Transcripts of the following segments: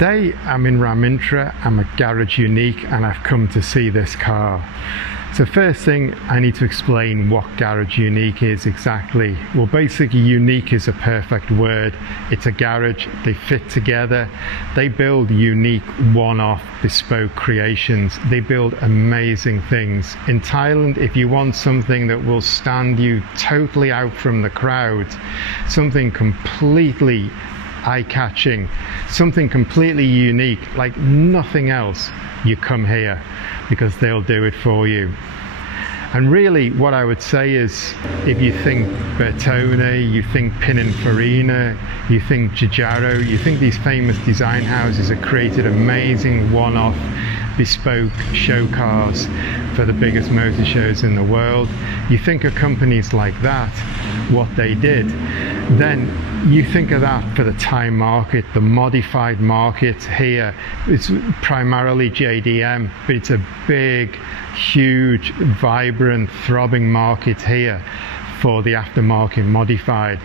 Today I'm in Ramintra, I'm at Garage Unique, and I've come to see this car. So first thing, I need to explain what Garage Unique is exactly. Well, basically unique is a perfect word. It's a garage, they fit together, they build unique one-off bespoke creations. They build amazing things. In Thailand, if you want something that will stand you totally out from the crowd, something completely eye-catching, something completely unique, like nothing else, you come here because they'll do it for you. And really what I would say is, if you think Bertone, you think Pininfarina, you think Giugiaro, you think these famous design houses have created amazing one-off bespoke show cars for the biggest motor shows in the world, you think of companies like that, what they did, then you think of that for the Thai market, the modified market here. It's primarily JDM, but it's a big, huge, vibrant, throbbing market here for the aftermarket modified.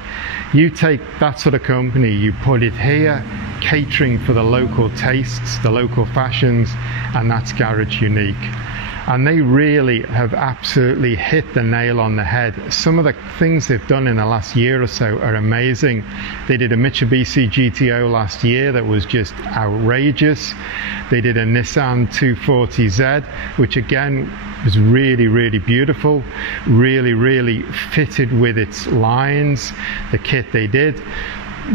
You take that sort of company, you put it here, catering for the local tastes, the local fashions, and that's Garage Unique. And they really have absolutely hit the nail on the head. Some of the things they've done in the last year or so are amazing. They did a Mitsubishi GTO last year that was just outrageous. They did a Nissan 240Z, which again was really, really beautiful, really fitted with its lines, the kit they did.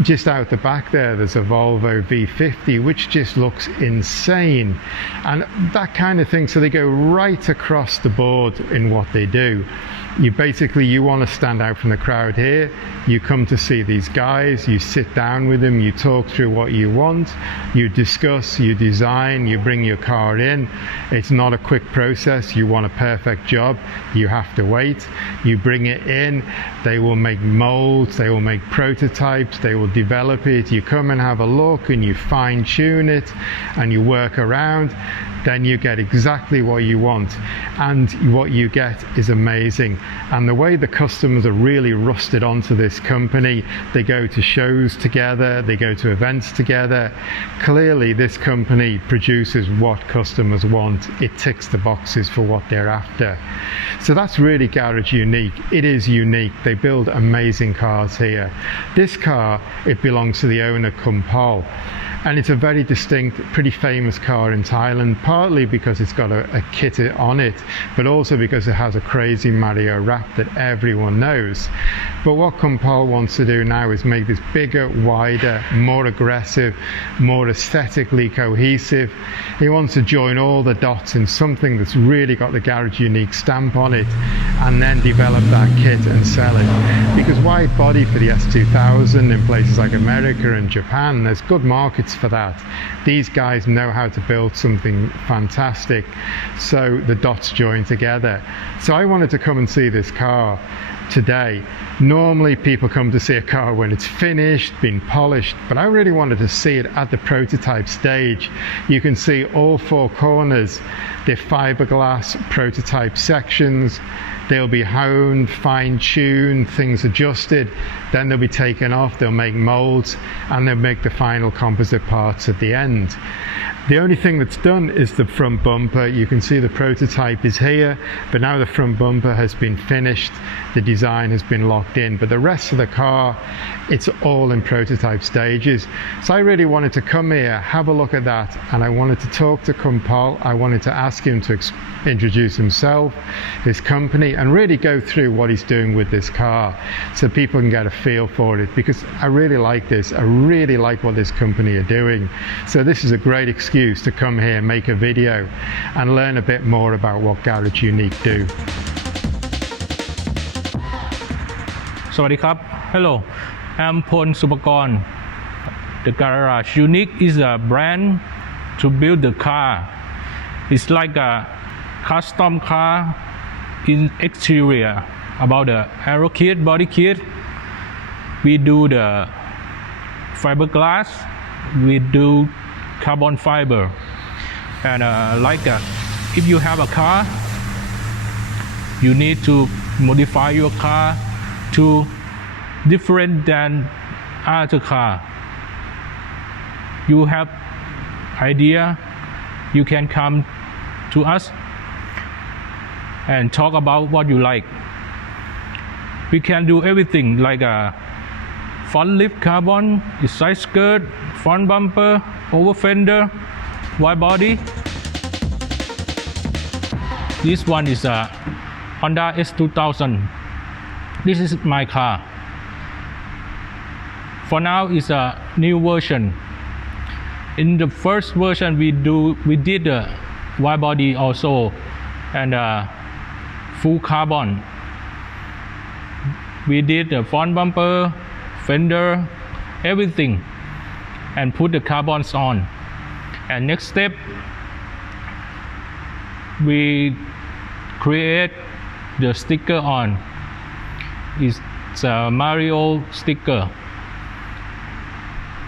Just out the back there's a Volvo V50, which just looks insane, and that kind of thing. So they go right across the board in what they do. You want to stand out from the crowd here, you come to see these guys, you sit down with them, you talk through what you want, you discuss, you design, you bring your car in. It's not a quick process. You want a perfect job, you have to wait, you bring it in, they will make molds, they will make prototypes, they will develop it, you come and have a look and you fine tune it and you work around, then you get exactly what you want, and what you get is amazing. And the way the customers are really rusted onto this company, they go to shows together, they go to events together. Clearly this company produces what customers want. It ticks the boxes for what they're after. So that's really Garage Unique. It is unique. They build amazing cars here. This car, it belongs to the owner, Kumpal. And it's a very distinct, pretty famous car in Thailand, partly because it's got a kit on it, but also because it has a crazy Mario wrap that everyone knows. But what Kumpal wants to do now is make this bigger, wider, more aggressive, more aesthetically cohesive. He wants to join all the dots in something that's really got the Garage Unique stamp on it, and then develop that kit and sell it. Because Widebody for the S2000 in places like America and Japan, there's good markets for that. These guys know how to build something fantastic, so the dots join together. So I wanted to come and see this car today. Normally people come to see a car when it's finished, been polished, but I really wanted to see it at the prototype stage. You can see all four corners, they're fiberglass prototype sections. They'll be honed, fine-tuned, things adjusted, then they'll be taken off, they'll make molds, and they'll make the final composite parts at the end. The only thing that's done is the front bumper. You can see the prototype is here, but now the front bumper has been finished, the design has been locked in, but the rest of the car, it's all in prototype stages. So I really wanted to come here, have a look at that, and I wanted to talk to Kumpal. I wanted to ask him to introduce himself, his company, and really go through what he's doing with this car so people can get a feel for it, because I really like this. I really like what this company are doing. So this is a great excuse to come here, make a video, and learn a bit more about what Garage Unique do. สวัสดีครับ Hello, I'm Pon Supakorn. The Garage Unique is a brand to build the car. It's like a custom car in exterior. About the Aero kit, body kit, we do the fiberglass, we do carbon fiber, and if you have a car, you need to modify your car to different than other car. You have idea, you can come to us and talk about what you like. We can do everything like a front lip carbon, side skirt, front bumper, over fender, wide body. This one is a Honda S2000. This is my car. For now, it's a new version. In the first version, we did a wide body also and full carbon. We did the front bumper, fender, everything, and put the carbons on. And next step, we create the sticker on. It's a Mario sticker.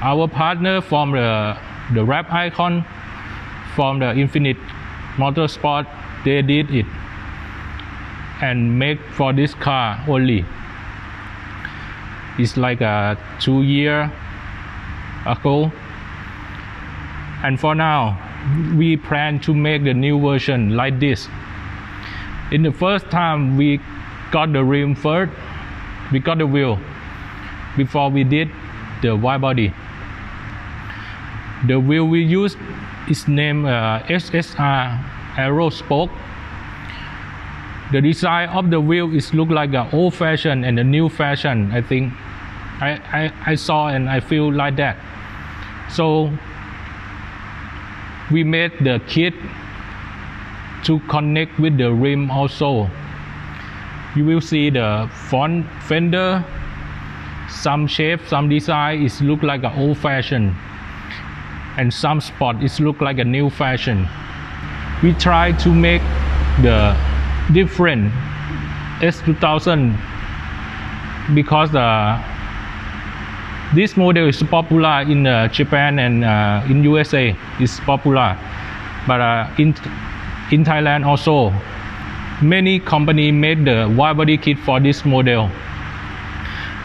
Our partner from the rap icon from the Infinite Motorsport, they did it and make for this car only. It's like a 2 year ago, and for now we plan to make the new version like this. In the first time, we got the rim first, we got the wheel before we did the wide body. The wheel we used is named SSR Aero spoke. The design of the wheel is look like an old fashion and a new fashion. I think I saw and I feel like that. So we made the kit to connect with the rim also. You will see the front fender, some shape, some design is look like an old fashion, and some spot is look like a new fashion. We try to make the different S2000 because this model is popular in Japan and in USA. It's popular, but in Thailand also, many companies made the wide body kit for this model,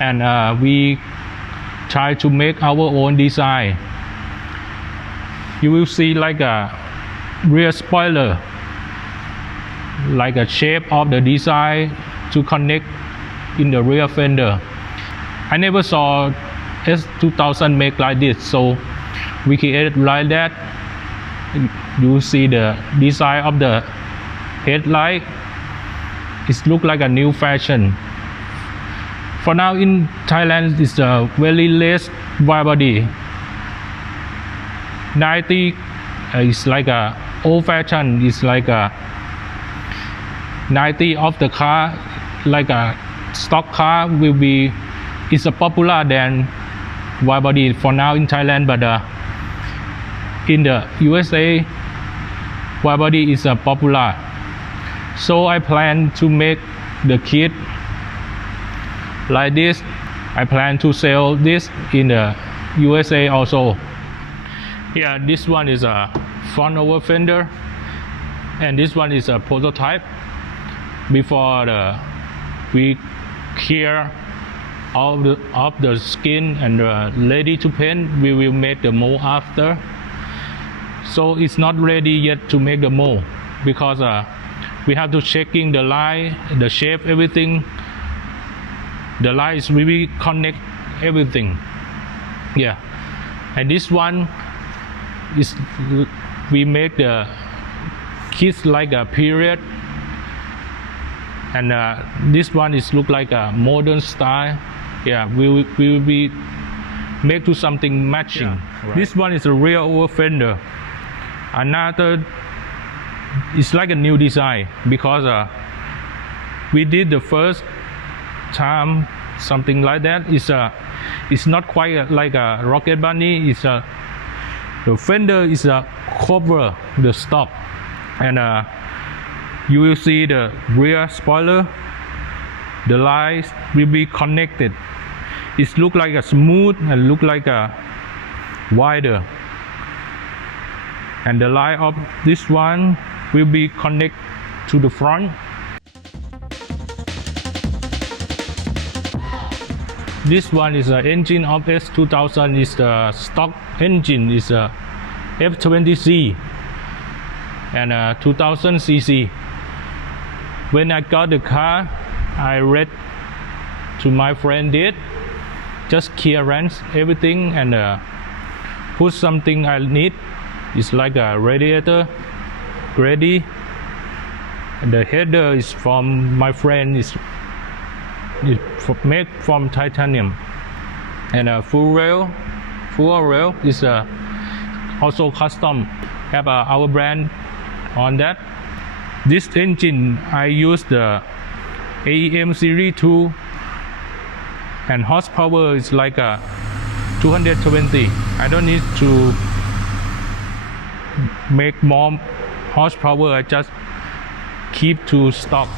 and we try to make our own design. You will see like a rear spoiler, like a shape of the design to connect in the rear fender. I never saw S2000 make like this, so we created like that. You see the design of the headlight. It looks like a new fashion. For now in Thailand, it's a very less wide body. 90 is like a old fashion. It's like a 90 of the car, like a stock car will be. It's a popular than wide body for now in Thailand, but in the USA, wide body is popular. So I plan to make the kit like this. I plan to sell this in the USA also. Yeah, this one is a front over fender, and this one is a prototype. Before we clear all of the skin and ready to paint, we will make the mold after. So it's not ready yet to make the mold because we have to checking the line, the shape, everything. The lines really connect everything. Yeah, and this one is we make the kits like a period, and this one is look like a modern style. Yeah, we will be make to something matching. Yeah, right. This one is a rear over fender. Another is like a new design because we did the first time something like that. It's not quite like a rocket bunny. It's the fender is a cover the stop, and you will see the rear spoiler. The lines will be connected. It look like a smooth and look like a wider, and the line of this one will be connected to the front. This one is the engine of S2000. Is the stock engine. Is F20C and 2000 cc. When I got the car, I read to my friend did just clearance everything and put something I need. It's like a radiator ready, and the header is from my friend, is made from titanium, and a full rail is also custom, have our brand on that. This engine I use the AEM series 2 and horsepower is like a 220. I don't need to make more horsepower, I just keep to stock.